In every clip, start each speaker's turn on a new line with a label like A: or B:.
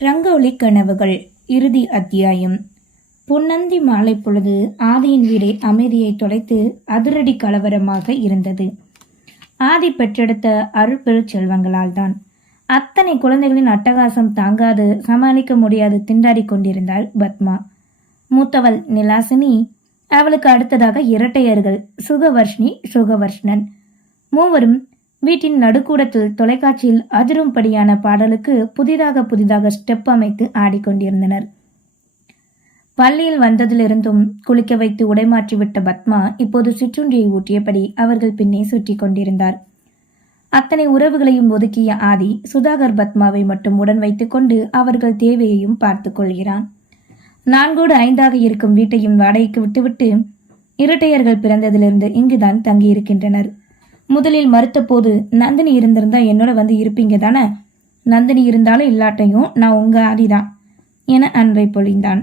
A: ரங்கோலி கனவுகள் இறுதி அத்தியாயம். பொன்னந்தி மாலை பொழுது ஆதியின் வீடே அமைதியை தொலைத்து அதிரடி கலவரமாக இருந்தது. ஆதி பெற்றெடுத்த அருள்பெரு செல்வங்களால் தான் அத்தனை குழந்தைகளின் அட்டகாசம் தாங்காது சமாளிக்க முடியாது திண்டாடி கொண்டிருந்தாள் பத்மா. மூத்தவள் நிலாசினி அவளுக்கு அடுத்ததாக இரட்டையர்கள் சுகவர்ஷினி சுகவர்ஷ்ணன். மூவரும் வீட்டின் நடுக்கூடத்தில் தொலைக்காட்சியில் அதிரும்படியான பாடலுக்கு புதிதாக புதிதாக ஸ்டெப் அமைத்து ஆடிக்கொண்டிருந்தனர் பள்ளியில் வந்ததிலிருந்தும் குளிக்க வைத்து உடைமாற்றிவிட்ட பத்மா இப்போது சிற்றுண்டியை ஊட்டியபடி அவர்கள் பின்னே சுற்றி கொண்டிருந்தார். அத்தனை உறவுகளையும் ஒதுக்கிய ஆதி சுதாகர் பத்மாவை மட்டும் உடன் வைத்துக்கொண்டு அவர்கள் தேவையையும் பார்த்து கொள்கிறான். நான்கோடு ஐந்தாக இருக்கும் வீட்டையும் வாடகைக்கு விட்டுவிட்டு இரட்டையர்கள் பிறந்ததிலிருந்து இங்குதான் தங்கியிருக்கின்றனர். முதலில் மறுத்த போது நந்தினி இருந்திருந்தா என்னோட வந்து இருப்பீங்க தானே? நந்தினி இருந்தாலும் இல்லாட்டையும் நான் உங்க ஆதிதான் என அன்பை பொழிந்தான்.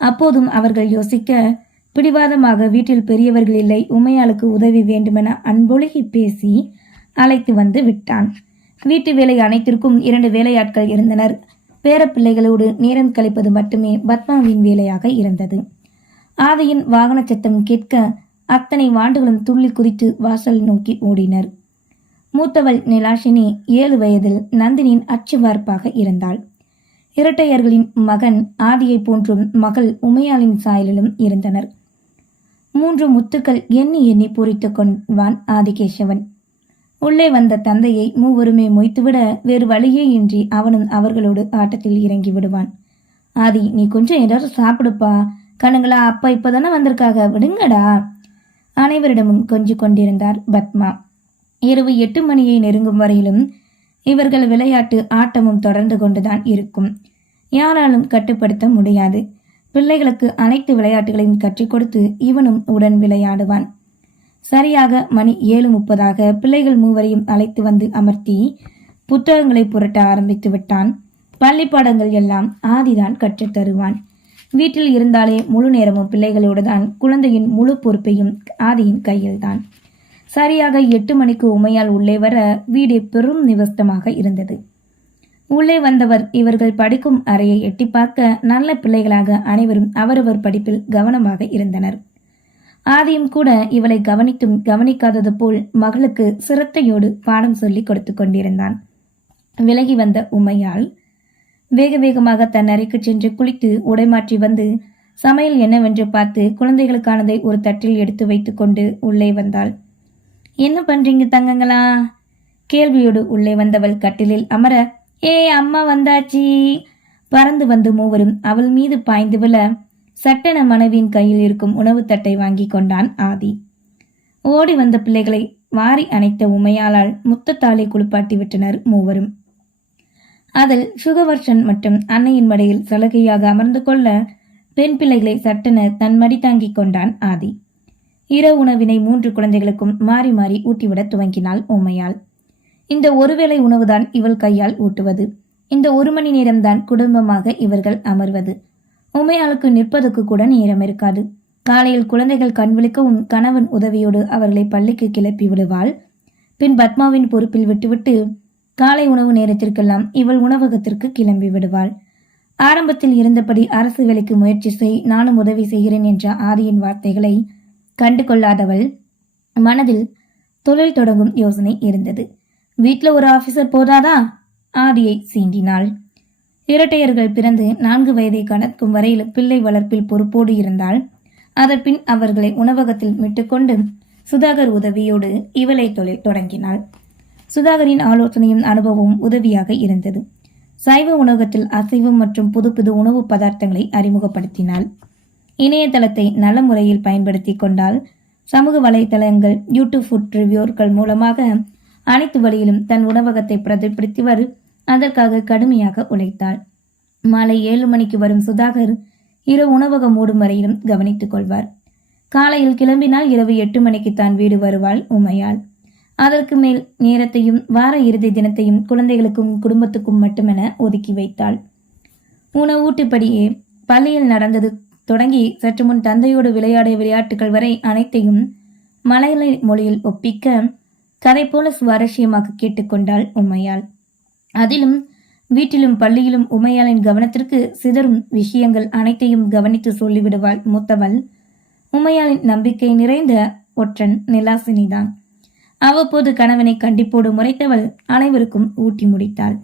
A: அப்போதும் அவர்கள் யோசிக்க பிடிவாதமாக வீட்டில் பெரியவர்கள் இல்லை உமையாளுக்கு உதவி வேண்டுமென அன்பொழுகி பேசி அழைத்து வந்து விட்டான். வீட்டு வேலை அனைத்திற்கும் இரண்டு வேலையாட்கள் இருந்தனர். பேரப்பிள்ளைகளோடு நேரம் கழிப்பது மட்டுமே பத்மாவின் வேலையாக இருந்தது. ஆதியின் வாகன சத்தம் கேட்க அத்தனை வாண்டுகளும் துள்ளி குதித்து வாசல் நோக்கி ஓடினர். மூத்தவள் நிலாஷினி ஏழு வயதில் நந்தினியின் அச்சுவார்ப்பாக இருந்தாள். இரட்டையர்களின் மகன் ஆதியை போன்றும் மகள் உமையாளின் சாயலிலும் இருந்தனர். மூன்று முத்துக்கள் எண்ணி எண்ணி பொறித்து கொண்டான் ஆதிகேசவன். உள்ளே வந்த தந்தையை மூவருமே மொய்த்துவிட வேறு வழியே இன்றி அவனும் அவர்களோடு ஆட்டத்தில் இறங்கி விடுவான். ஆதி நீ கொஞ்சம் ஏதாவது சாப்பிடுப்பா. கண்ணுங்களா அப்பா இப்பதானே வந்திருக்காக விடுங்கடா. அனைவரிடமும் கொஞ்சி கொண்டிருந்தார் பத்மா. இரவு எட்டு மணியை நெருங்கும் வரையிலும் இவர்கள் விளையாட்டு ஆட்டமும் தொடர்ந்து கொண்டுதான் இருக்கும். யாராலும் கட்டுப்படுத்த முடியாது. பிள்ளைகளுக்கு அனைத்து விளையாட்டுகளையும் கற்றுக் கொடுத்து இவனும் உடன் விளையாடுவான். சரியாக மணி ஏழு முப்பதாக பிள்ளைகள் மூவரையும் அழைத்து வந்து அமர்த்தி புத்தகங்களை புரட்ட ஆரம்பித்து விட்டான். பள்ளி பாடங்கள் எல்லாம் ஆதிதான் கற்றுத் தருவான். வீட்டில் இருந்தாலே முழு நேரமும் பிள்ளைகளோடு தான். குழந்தையின் முழு பொறுப்பையும் ஆதியின் கையில்தான். சரியாக எட்டு மணிக்கு உமையால் உள்ளே வர வீடு பெரும் நிவஸ்தமாக இருந்தது. உள்ளே வந்தவர் இவர்கள் படிக்கும் அறையை எட்டி பார்க்க நல்ல பிள்ளைகளாக அனைவரும் அவரவர் படிப்பில் கவனமாக இருந்தனர். ஆதியும் கூட இவளை கவனித்தும் கவனிக்காதது போல் மகளுக்கு சிரத்தையோடு பாடம் சொல்லி கொடுத்து கொண்டிருந்தான். விலகி வந்த உமையால் வேக வேகமாக தன் அறைக்கு சென்று குளித்து உடை மாற்றி வந்து சமையல் என்னவென்று பார்த்து குழந்தைகளுக்கானதை ஒரு தட்டில் எடுத்து வைத்துக்கொண்டு உள்ளே வந்தாள். என்ன பண்றீங்க தங்கங்களா? கேள்வியோடு உள்ளே வந்தவள் கட்டிலில் அமர ஏ அம்மா வந்தாச்சி. பறந்து வந்து மூவரும் அவள் மீது பாய்ந்து விழ சட்டென மனைவியின் கையில் இருக்கும் உணவு தட்டை வாங்கி கொண்டான் ஆதி. ஓடி வந்த பிள்ளைகளை வாரி அணைத்த உமையாளால் முத்தத்தாளை குளிப்பாட்டி விட்டனர் மூவரும். அதில் சுகவர்ஷன் மற்றும் அன்னையின் மடையில் சலுகையாக அமர்ந்து கொள்ள பெண் பிள்ளைகளை சட்டென தன் மடி தாங்கிக் கொண்டான் ஆதி. இரவு உணவினை மூன்று குழந்தைகளுக்கும் மாறி மாறி ஊட்டிவிட துவங்கினாள் உமையாள் இந்த ஒருவேளை உணவுதான் இவள் கையால் ஊட்டுவது. இந்த ஒரு மணி நேரம்தான் குடும்பமாக இவர்கள் அமர்வது. உமையாளுக்கு நிற்பதற்கு கூட நேரம் இருக்காது. காலையில் குழந்தைகள் கண்விழிக்கவும் கணவன் உதவியோடு அவர்களை பள்ளிக்கு கிளப்பி விடுவாள். பின் பத்மாவின் பொறுப்பில் விட்டுவிட்டு காலை உணவு நேரத்திற்கெல்லாம் இவள் உணவகத்திற்கு கிளம்பி விடுவாள். ஆரம்பத்தில் இருந்தபடி அரசு வேலைக்கு முயற்சி செய் நானும் உதவி செய்கிறேன் என்ற ஆதியின் வார்த்தைகளை கண்டு கொள்ளாதவள் மனதில் தொழில் தொடங்கும் யோசனை இருந்தது. வீட்டில் ஒரு ஆபீசர் போதாதா? ஆதியை சீண்டினாள். இரட்டையர்கள் பிறந்து நான்கு வயதை கடக்கும் வரையில் பிள்ளை வளர்ப்பில் பொறுப்போடு இருந்தால் அதன்பின் அவர்களை உணவகத்தில் விட்டுக்கொண்டு சுதாகர் உதவியோடு இவளை தொழில் தொடங்கினாள். சுதாகரின் ஆலோசனையும் அனுபவமும் உதவியாக இருந்தது. சைவ உணவகத்தில் அசைவம் மற்றும் புது புது உணவு பதார்த்தங்களை அறிமுகப்படுத்தினாள். இணையதளத்தை நல்ல முறையில் பயன்படுத்தி கொண்டால் சமூக வலைதளங்கள் யூடியூப் ஃபுட் ரிவ்யூர்கள் மூலமாக அனைத்து வழியிலும் தன் உணவகத்தை பிரதிபலித்தவர் அதற்காக கடுமையாக உழைத்தாள். மாலை ஏழு மணிக்கு வரும் சுதாகர் இரவு உணவகம் மூடும் வரையிலும் கவனித்துக் கொள்வார். காலையில் கிளம்பினால் இரவு எட்டு மணிக்கு தான் வீடு வருவாள் உமையாள். அதற்கு மேல் நேரத்தையும் வார இறுதி தினத்தையும் குழந்தைகளுக்கும் குடும்பத்துக்கும் மட்டுமென ஒதுக்கி வைத்தாள். உணவூட்டுப்படியே பள்ளியில் நடந்தது தொடங்கி சற்று முன் தந்தையோடு விளையாடிய விளையாட்டுகள் வரை அனைத்தையும் மலையாள மொழியில் ஒப்பிக்க கதை போல சுவாரஸ்யமாக கேட்டுக்கொண்டாள் உமையாள். அதிலும் வீட்டிலும் பள்ளியிலும் உமையாளின் கவனத்திற்கு சிதறும் விஷயங்கள் அனைத்தையும் கவனித்து சொல்லிவிடுவாள் மூத்தவள். உமையாளின் நம்பிக்கை நிறைந்த ஒற்றன் நிலாசினிதான். அவ்வப்போது கணவனை கண்டிப்போடு முறைத்தவள் அனைவருக்கும் ஊட்டி முடித்தாள்.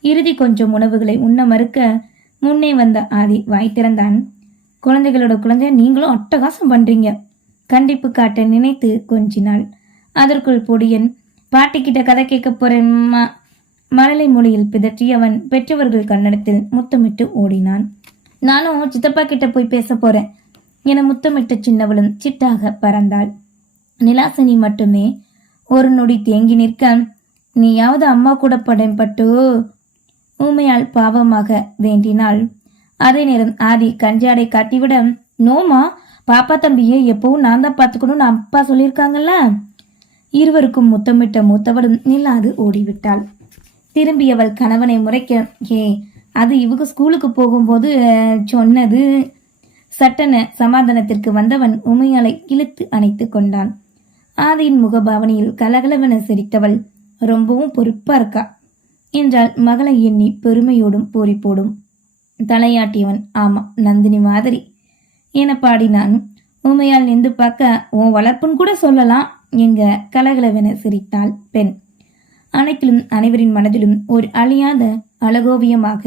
A: இறுதி கொஞ்சம் உணவுகளை உண்ண மறுக்க முன்னே வந்த ஆதி வாய் திறந்தான். குழந்தைகளோட குழந்தை நீங்களும் அட்டகாசம் பண்றீங்க. கண்டிப்பு காட்ட நினைத்து கொஞ்சினாள். அதற்குள் பொடியன் பாட்டிக்கிட்ட கதை கேட்க போறேன் ம- மழலை மொழியில் பிதற்றியவன் பெற்றவர்கள் கன்னடத்தில் முத்தமிட்டு ஓடினான். நானும் சித்தப்பா கிட்ட போய் பேச போறேன் என முத்தமிட்ட சின்னவளும் சிட்டாக பறந்தாள். நிலாசனி மட்டுமே ஒரு நொடி தேங்கி நிற்க நீயாவது அம்மா கூட படம் பட்டு ஊமையால் பாவமாக வேண்டினாள். அதே நேரம் ஆதி கஞ்சாடை காட்டிவிட நோமா பாப்பா தம்பியை எப்பவும் நான் தான் பார்த்துக்கணும்னு அப்பா சொல்லியிருக்காங்கல்ல? இருவருக்கும் முத்தமிட்ட மூத்தவளும் நில்லாது ஓடிவிட்டாள். திரும்பியவள் கணவனை முறைக்க ஏ அது இவங்க ஸ்கூலுக்கு போகும்போது சொன்னது. சட்டென சமாதானத்திற்கு வந்தவன் உமையாலை இழுத்து அணைத்து கொண்டான். ஆதியின் முகபாவனையில் கலகலவென சிரித்தவள் ரொம்பவும் பொறுப்பா இருக்கா? என்றால் மகளை எண்ணி பெருமையோடும் பூரிப்போடும். தலையாட்டியவன் ஆமா நந்தினி மாதிரி என பாடினான். உமையால் நின்று பார்க்க உன் வளர்ப்புன்னு கூட சொல்லலாம் எங்க கலகலவென சிரித்தாள் பெண். அனைத்திலும் அனைவரின் மனதிலும் ஒரு அழியாத அழகோவியமாக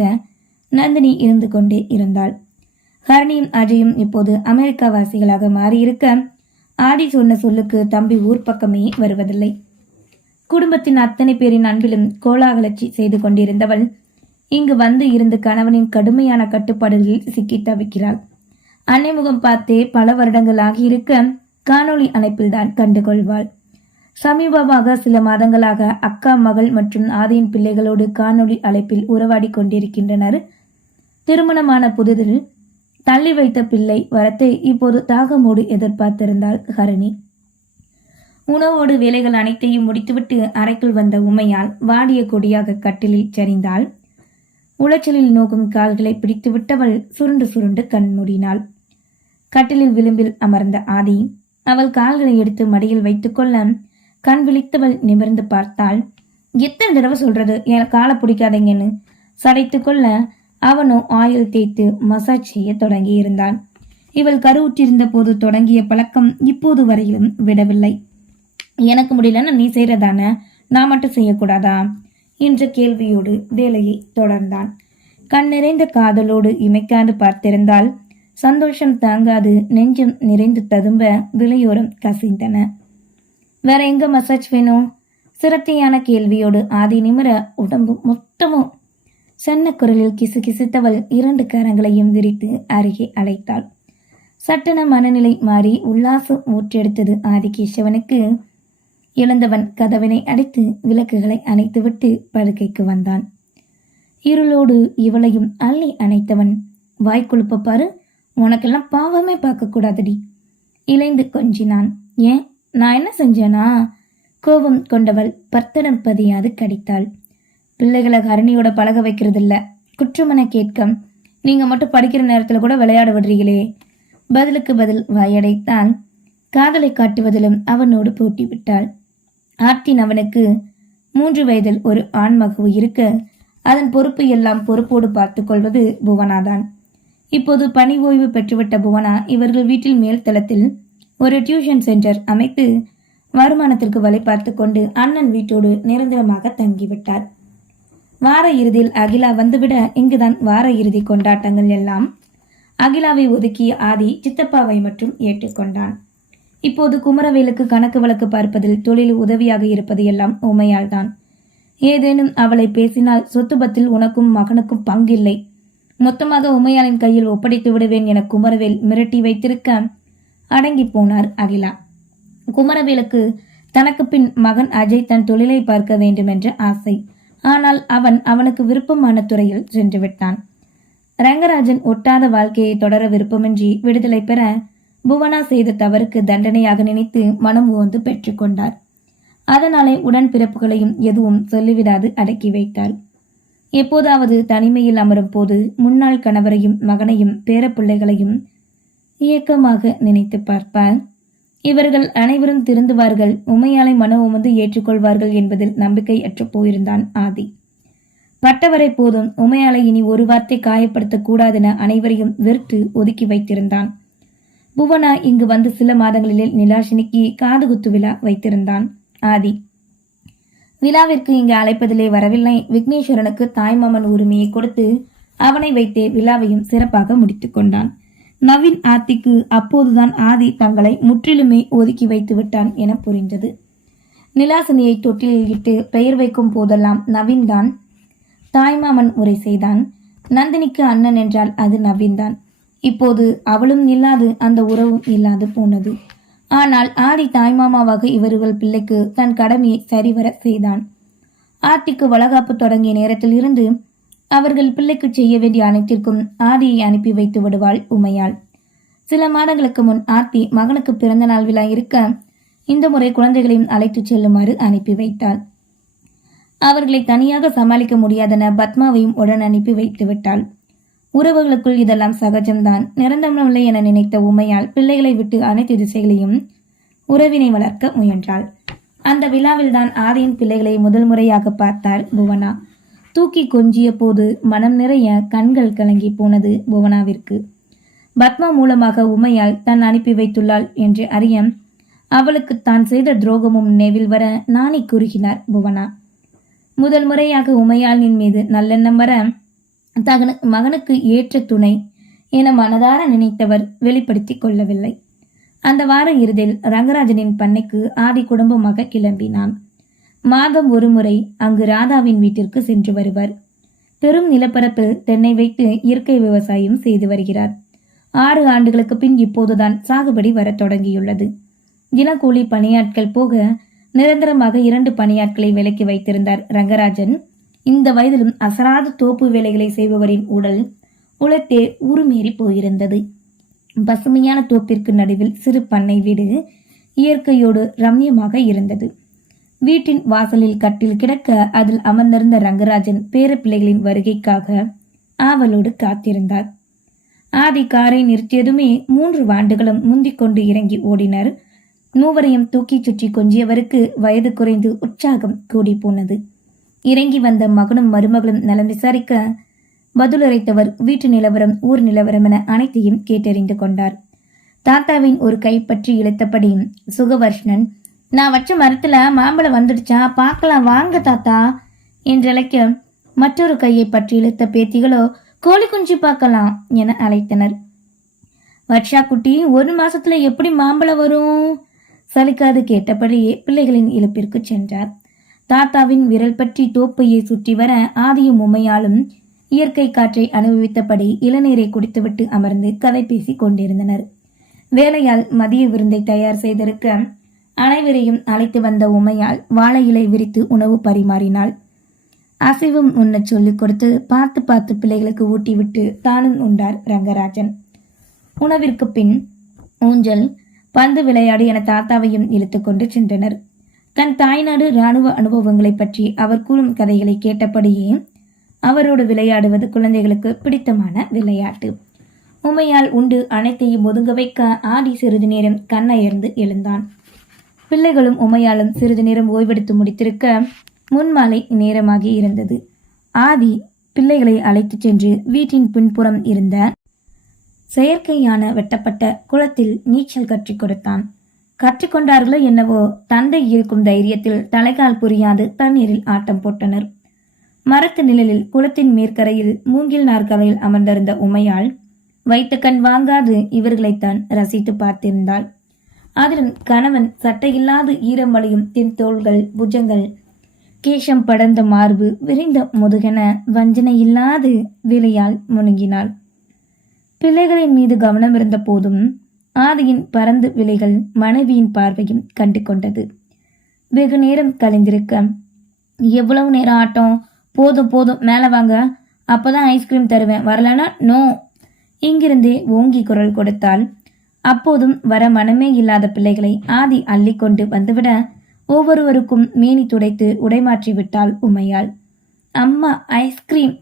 A: நந்தினி இருந்து கொண்டே இருந்தாள். ஹரணியும் அஜயும் இப்போது அமெரிக்கா வாசிகளாக மாறியிருக்க ஆடி சொன்ன சொல்லுக்கு தம்பி ஊர் பக்கமே வருவதில்லை. குடும்பத்தின் அத்தனை பேரின் அன்பிலும் கோலாகலச்சி செய்து கொண்டிருந்தவள் இங்கு வந்து இருந்து கணவனின் கடுமையான கட்டுப்பாடுகளில் சிக்கி தவிக்கிறாள் அன்னைமுகம் பார்த்தே பல வருடங்கள் ஆகியிருக்க காணொளி அணைப்பில்தான் கண்டுகொள்வாள் சமீபமாக சில மாதங்களாக அக்கா மகள் மற்றும் ஆதியின் பிள்ளைகளோடு காணொளி அழைப்பில் உறவாடி கொண்டிருக்கின்றனர். திருமணமான புதிதில் தள்ளி வைத்த பிள்ளை வரத்தை இப்போது தாகமோடு எதிர்பார்த்திருந்தாள் ஹரணி. உணவோடு வேலைகள் அனைத்தையும் முடித்துவிட்டு அறைக்குள் வந்த உமையால் வாடிய கொடியாக கட்டிலில் சரிந்தாள். உளைச்சலில் நோக்கும் கால்களை பிடித்து விட்டவள் சுருண்டு சுருண்டு கண் மூடினாள். கட்டிலில் விளிம்பில் அமர்ந்த ஆதி அவள் கால்களை எடுத்து மடியில் வைத்துக்கொள்ள கண் விழித்தவள் நிமிர்ந்து பார்த்தாள். எத்தனை தடவை சொல்றது? என் காலை பிடிக்காதீங்கன்னு. சடைத்து கொள்ள அவனோ ஆயில் தேய்த்து மசாஜ் செய்ய தொடங்கி இருந்தான் இவள் கருவுற்றிருந்த போது தொடங்கிய பழக்கம் இப்போது வரையிலும் விடவில்லை. எனக்கு முடியலன்னு நீ செய்யறதானே நான் மட்டும் செய்யக்கூடாதா? என்ற கேள்வியோடு வேலையை தொடர்ந்தான். கண் நிறைந்த காதலோடு இமைக்காது பார்த்திருந்தால் சந்தோஷம் தாங்காது நெஞ்சம் நிறைந்து ததும்ப விலையோரம் கசிந்தன. வேற எங்க மசாஜ் வேணும்? சிரத்தையான கேள்வியோடு ஆதி நிமிர உடம்பு மொத்தமும் சன்ன குரலில் கிசு கிசுத்தவள் இரண்டு கரங்களையும் விரித்து அருகே அழைத்தாள். சட்டன மனநிலை மாறி உல்லாசம் ஊற்றெடுத்தது ஆதிகேசவனுக்கு. இழந்தவன் கதவினை அடைத்து விளக்குகளை அணைத்துவிட்டு படுக்கைக்கு வந்தான். இருளோடு இவளையும் அள்ளி அணைத்தவன் வாய்க்குழுப்ப பாரு உனக்கெல்லாம் பாவமே பார்க்க கூடாதடி இளைந்து கொஞ்சினான். ஏன் நான் என்ன செஞ்சேனா? கோபம் கொண்டவள் பர்த்தடம் பதியாது கடித்தாள். பிள்ளைகளை ஹரணியோட பழக வைக்கிறதில்ல. குற்றமன கேட்க நீங்க மட்டும் படிக்கிற நேரத்துல கூட விளையாட விடுறீங்களே. பதிலுக்கு பதில் வாயடைத்தான். காதலை காட்டுவதிலும் அவனோடு போட்டி விட்டாள் ஆர்த்தின் அவனுக்கு மூன்று வயதில் ஒரு ஆண்மகவு இருக்க அதன் பொறுப்பு எல்லாம் பொறுப்போடு பார்த்து கொள்வது புவனாதான். இப்போது பணி ஓய்வு பெற்றுவிட்ட புவனா இவர்கள் வீட்டில் மேல் தளத்தில் ஒரு டியூஷன் சென்டர் அமைத்து வருமானத்திற்கு வழி பார்த்து கொண்டு அண்ணன் வீட்டோடு நிரந்தரமாக தங்கிவிட்டார். வார இறுதியில் அகிலா வந்துவிட இங்குதான் வார இறுதி கொண்டாட்டங்கள் எல்லாம். அகிலாவை ஒதுக்கிய ஆதி சித்தப்பாவை மட்டும் ஏற்றுக்கொண்டான். இப்போது குமரவேலுக்கு கணக்கு வழக்கு பார்ப்பதில் தொழில் உதவியாக இருப்பது எல்லாம் உமையால் தான் ஏதேனும் அவளை பேசினால் சொத்துபத்தில் உனக்கும் மகனுக்கும் பங்கில்லை. மொத்தமாக உமையாளின் கையில் ஒப்படைத்து விடுவேன் என குமரவேல் மிரட்டி வைத்திருக்க அடங்கி போனார் அகிலா. குமரவேலுக்கு தனக்கு பின் மகன் அஜய் தன் தொழிலை பார்க்க வேண்டும் என்ற ஆசை. ஆனால் அவன் அவனுக்கு விருப்பமான துறையில் சென்று விட்டான். ரங்கராஜன் ஒட்டாத வாழ்க்கையை தொடர விருப்பமின்றி விடுதலை பெற புவனா செய்த தவறுக்கு தண்டனையாக நினைத்து மனம் ஓந்து பெற்றுக்கொண்டார் அதனாலே உடன்பிறப்புகளையும் எதுவும் சொல்லிவிடாது அடக்கி வைத்தார் எப்போதாவது தனிமையில் அமரும் போது முன்னாள் கணவரையும் மகனையும் பேரப்பிள்ளைகளையும் இயக்கமாக நினைத்து பார்ப்பார் இவர்கள் அனைவரும் திருந்துவார்கள். உமையாலை மனோமந்து ஏற்றுக்கொள்வார்கள் என்பதில் நம்பிக்கையற்று போயிருந்தான் ஆதி. பட்டவரை போதும் உமையாலை இனி ஒரு வார்த்தை காயப்படுத்தக் கூடாதென அனைவரையும் வெறுத்து ஒதுக்கி வைத்திருந்தான். புவனா இங்கு வந்து சில மாதங்களில் நிலாஷினிக்கு காதுகுத்து விழா வைத்திருந்தான் ஆதி. விழாவிற்கு இங்கு அழைப்பதிலே வரவில்லை. விக்னேஸ்வரனுக்கு தாய்மாமன் உரிமையை கொடுத்து அவனை வைத்தே விழாவையும் சிறப்பாக முடித்துக் கொண்டான். நவீன் ஆர்த்திக்கு அப்போதுதான் ஆதி தங்களை முற்றிலுமே ஒதுக்கி வைத்து விட்டான் என புரிந்தது. நிலாசனியை தொட்டிலில் இட்டு பெயர் வைக்கும் போதெல்லாம் நவீன் தான் தாய்மாமன் உரை செய்தான். நந்தினிக்கு அண்ணன் என்றால் அது நவீன்தான். இப்போது அவளும் இல்லாது அந்த உறவும் இல்லாது போனது. ஆனால் ஆதி தாய்மாமாவாக இவர்கள் பிள்ளைக்கு தன் கடமையை சரிவர செய்தான். ஆர்த்திக்கு வளகாப்பு தொடங்கிய நேரத்தில் இருந்து அவர்கள் பிள்ளைக்கு செய்ய வேண்டிய அனைத்திற்கும் ஆதியை அனுப்பி வைத்து விடுவாள் உமையாள். சில மாதங்களுக்கு முன் ஆர்த்தி மகனுக்கு பிறந்த நாள் விழா இருக்க இந்த முறை குழந்தைகளையும் அழைத்துச் செல்லுமாறு அனுப்பி வைத்தாள். அவர்களை தனியாக சமாளிக்க முடியாதென பத்மாவையும் உடன் அனுப்பி வைத்து விட்டாள். உறவுகளுக்குள் இதெல்லாம் சகஜம்தான். நிரந்தரமில்லை என நினைத்த உமையால் பிள்ளைகளை விட்டு அனைத்து திசைகளையும் உறவினை வளர்க்க முயன்றாள். அந்த விழாவில்தான் ஆதியின் பிள்ளைகளை முதல் முறையாக பார்த்தாள் புவனா. தூக்கி கொஞ்சிய போது மனம் நிறைய கண்கள் கலங்கி போனது புவனாவிற்கு. பத்மா மூலமாக உமையால் தான் அனுப்பி வைத்துள்ளாள் என்று அறிய அவளுக்கு தான் செய்த துரோகமும் நினைவில் வர நாணி குறுகினார் புவனா. முதல் முறையாக உமையாளின் மீது நல்லெண்ணம் வர தகன மகனுக்கு ஏற்ற துணை என மனதார நினைத்தவர் வெளிப்படுத்தி கொள்ளவில்லை. அந்த வார இறுதியில் ரங்கராஜனின் பண்ணைக்கு ஆதி குடும்பமாக கிளம்பினான். மாதம் ஒரு முறை அங்கு ராதாவின் வீட்டிற்கு சென்று வருவார். பெரும் நிலப்பரப்பில் தென்னை வைத்து இயற்கை விவசாயம் செய்து வருகிறார். ஆறு ஆண்டுகளுக்கு பின் இப்போதுதான் சாகுபடி வரத் தொடங்கியுள்ளது. தினக்கூலி பணியாட்கள் போக நிரந்தரமாக இரண்டு பணியாட்களை விலக்கி வைத்திருந்தார் ரங்கராஜன். இந்த வயதிலும் அசராத தோப்பு வேலைகளை செய்பவரின் உடல் உலத்தே உருமேறி போயிருந்தது. பசுமையான தோப்பிற்கு நடுவில் சிறு பண்ணை வீடு இயற்கையோடு ரம்யமாக இருந்தது. வீட்டின் வாசலில் கட்டில் கிடக்க அதில் அமர்ந்திருந்த ரங்கராஜன் பேரப்பிள்ளைகளின் வருகைக்காக ஆவலோடு காத்திருந்தார். ஆதி காரை நிறுத்தியதுமே மூன்று வாண்டுகளும் முந்திக் கொண்டு இறங்கி ஓடினர். மூவரையும் தூக்கிச் சுற்றி கொஞ்சியவருக்கு வயது குறைந்து உற்சாகம் கூடி போனது. இறங்கி வந்த மகனும் மருமகளும் நலம் விசாரிக்க பதிலுரைத்தவர் வீட்டு நிலவரம் ஊர் நிலவரம் என அனைத்தையும் கேட்டறிந்து கொண்டார். தாத்தாவின் ஒரு கை பற்றி இழுத்தபடி சுகவர்ஷ்ணன் நான் வச்ச மரத்துல மாம்பழம் வந்துடுச்சா? பார்க்கலாம். வாங்க தாத்தா என்றழைக்க மற்றொரு கையை பற்றி இழுத்த பேத்திகளோ கோழி குஞ்சு பார்க்கலாம் என அழைத்தனர். வர்ஷா குட்டி ஒரு மாசத்துல எப்படி மாம்பழம் வரும்? சலிக்காது கேட்டபடியே பிள்ளைகளின் இழப்பிற்கு சென்றார். தாத்தாவின் விரல் பற்றி தோப்பையை சுற்றி வர ஆதியும் உமையாலும் இயற்கை காற்றை அனுபவித்தபடி இளநீரை குடித்துவிட்டு அமர்ந்து கதை பேசி கொண்டிருந்தனர். வேலையால் மதிய விருந்தை தயார் செய்திருக்க அனைவரையும் அழைத்து வந்த உமையால் வாழை இலை விரித்து உணவு பரிமாறினாள். அசைவும் உண்ணச் சொல்லிக் கொடுத்து பார்த்து பார்த்து பிள்ளைகளுக்கு ஊட்டிவிட்டு தானும் உண்டார் ரங்கராஜன். உணவிற்கு பின் ஊஞ்சல் பந்து விளையாடு என தாத்தாவையும் இழுத்துக்கொண்டு சென்றனர். தன் தாய்நாடு இராணுவ அனுபவங்களை பற்றி அவர் கூறும் கதைகளை கேட்டபடியே அவரோடு விளையாடுவது குழந்தைகளுக்கு பிடித்தமான விளையாட்டு. உமையால் உண்டு அனைத்தையும் ஒதுங்க வைக்க ஆடி சிறிது நேரம் கண்ணயர்ந்து எழுந்தான். பிள்ளைகளும் உமையாலும் சிறிது நேரம் ஓய்வெடுத்து முடித்திருக்க முன்மாலை நேரமாகி இருந்தது. ஆதி பிள்ளைகளை அழைத்துச் சென்று வீட்டின் பின்புறம் இருந்த செயற்கையான வெட்டப்பட்ட குளத்தில் நீச்சல் கற்றுக் கொடுத்தான். கற்றுக்கொண்டார்களோ என்னவோ தந்தை இருக்கும் தைரியத்தில் தலைகால் புரியாது தண்ணீரில் ஆட்டம் போட்டனர். மரத்து நிழலில் குளத்தின் மேற்கரையில் மூங்கில் நாற்கவையில் அமர்ந்திருந்த உமையாள் வைத்த கண் வாங்காது இவர்களைத்தான் ரசித்து பார்த்திருந்தாள். அதிலும் கணவன் சட்டையில்லாது ஈரம் வழியும் தின் தோள்கள் புஜங்கள். கேஷம் படர்ந்த மார்பு விரிந்த முதுகென வஞ்சனை இல்லாது விலையால் முணுங்கினாள். பிள்ளைகளின் மீது கவனம் இருந்த போதும் ஆதியின் பறந்து விலைகள் மனைவியின் பார்வையும் கண்டு கொண்டது. வெகு நேரம் கலைந்திருக்க எவ்வளவு நேரம் ஆட்டம்? போதும் போதும் மேலே வாங்க. அப்போதான் ஐஸ்கிரீம் தருவேன். வரலனா நோ. இங்கிருந்தே ஓங்கி குரல் கொடுத்தாள். அப்போதும் வர மனமே இல்லாத பிள்ளைகளை ஆதி அள்ளிக்கொண்டு வந்துவிட ஒவ்வொருவருக்கும் மேனி துடைத்து உடைமாற்றி விட்டாள் உமையாள். அம்மா ஐஸ்கிரீம்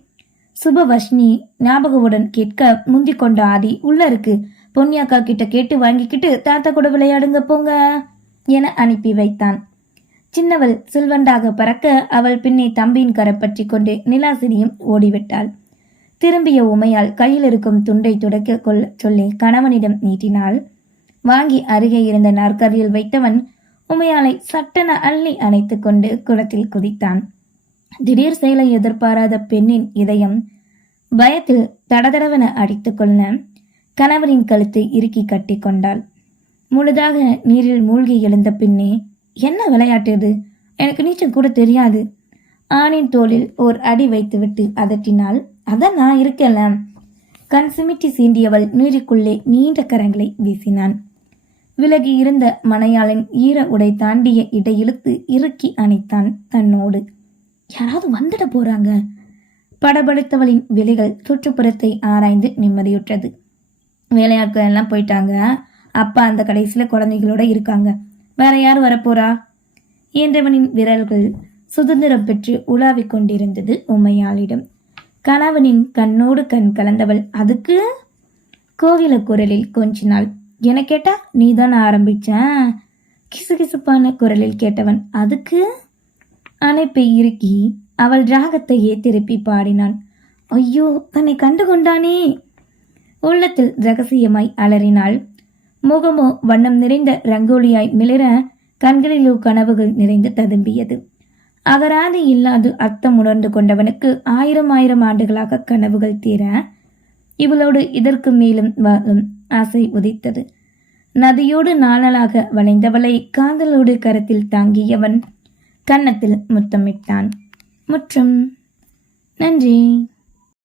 A: சுபவர்ஷினி ஞாபகவுடன் கேட்க முந்தி கொண்ட ஆதி உள்ள இருக்கு. பொன்னியாக்கா கிட்ட கேட்டு வாங்கிக்கிட்டு தாத்தா கூட விளையாடுங்க போங்க என அனுப்பி வைத்தான். சின்னவள் செல்வண்டாக பறக்க அவள் பின்னே தம்பியின் கரப்பற்றி கொண்டு நிலாசினியும் ஓடிவிட்டாள். திரும்பிய உமையால் கையில் இருக்கும் துண்டை துடைக்க கொள்ள சொல்லி கணவனிடம் நீட்டினாள். வாங்கி அருகே இருந்த நாற்கரியில் வைத்தவன் உமையாளை சட்டென அள்ளி அணைத்துக் கொண்டு குளத்தில் குதித்தான். திடீர் செயலை எதிர்பாராத பெண்ணின் இதயம் பயத்தில் தடதடவென அடித்துக் கொள்ள கணவனின் கழுத்தை இறுக்கி கட்டி கொண்டாள். முழுதாக நீரில் மூழ்கி எழுந்த பின்னே என்ன விளையாட்டு இது? எனக்கு நீச்சல் கூட தெரியாது. ஆணின் தோளில் ஓர் அடி வைத்துவிட்டு அதட்டினாள். அதான் நான் இருக்கல கண் சிமிட்டி சீண்டியவள் நீருக்குள்ளே நீண்ட கரங்களை வீசினான். விலகி இருந்த மனையாளின் ஈர உடை தாண்டிய இடையிழுத்து இறுக்கி அணைத்தான் தன்னோடு. யாராவது வந்துட போறாங்க? படபடுத்தவளின் விலைகள் சுற்றுப்புறத்தை ஆராய்ந்து நிம்மதியுற்றது. வேலையாட்கள் எல்லாம் போயிட்டாங்க. அப்பா அந்த கடைசியில் குழந்தைகளோட இருக்காங்க. வேற யார் வரப்போறா? என்றவனின் விரல்கள் சுதந்திரம் பெற்று உலாவிக் கொண்டிருந்தது உமையாளிடம். கணவனின் கண்ணோடு கண் கலந்தவள். அதுக்கு? கோகில குரலில் கொஞ்சினாள். என கேட்டா நீதான் ஆரம்பிச்ச? கிசுகிசுப்பான குரலில் கேட்டவன். அதுக்கு? அணைப்பை இறுக்கி அவள் ராகத்தையே திருப்பி பாடினான். ஐயோ தன்னை கண்டு கொண்டானே? உள்ளத்தில் ரகசியமாய் அலறினாள். முகமோ வண்ணம் நிறைந்த ரங்கோலியாய் மிளிர கண்களிலோ கனவுகள் நிறைந்து ததும்பியது. அகராதி இல்லாது அர்த்தம் உணர்ந்து கொண்டவனுக்கு ஆயிரம் ஆயிரம் ஆண்டுகளாக கனவுகள் தீர இவளோடு இதற்கு மேலும் வாழும் ஆசை உதித்தது. நதியோடு நாணலாக வளைந்தவளை காதலோடு கரத்தில் தாங்கியவன் கன்னத்தில் முத்தமிட்டான். முற்றம். நன்றி.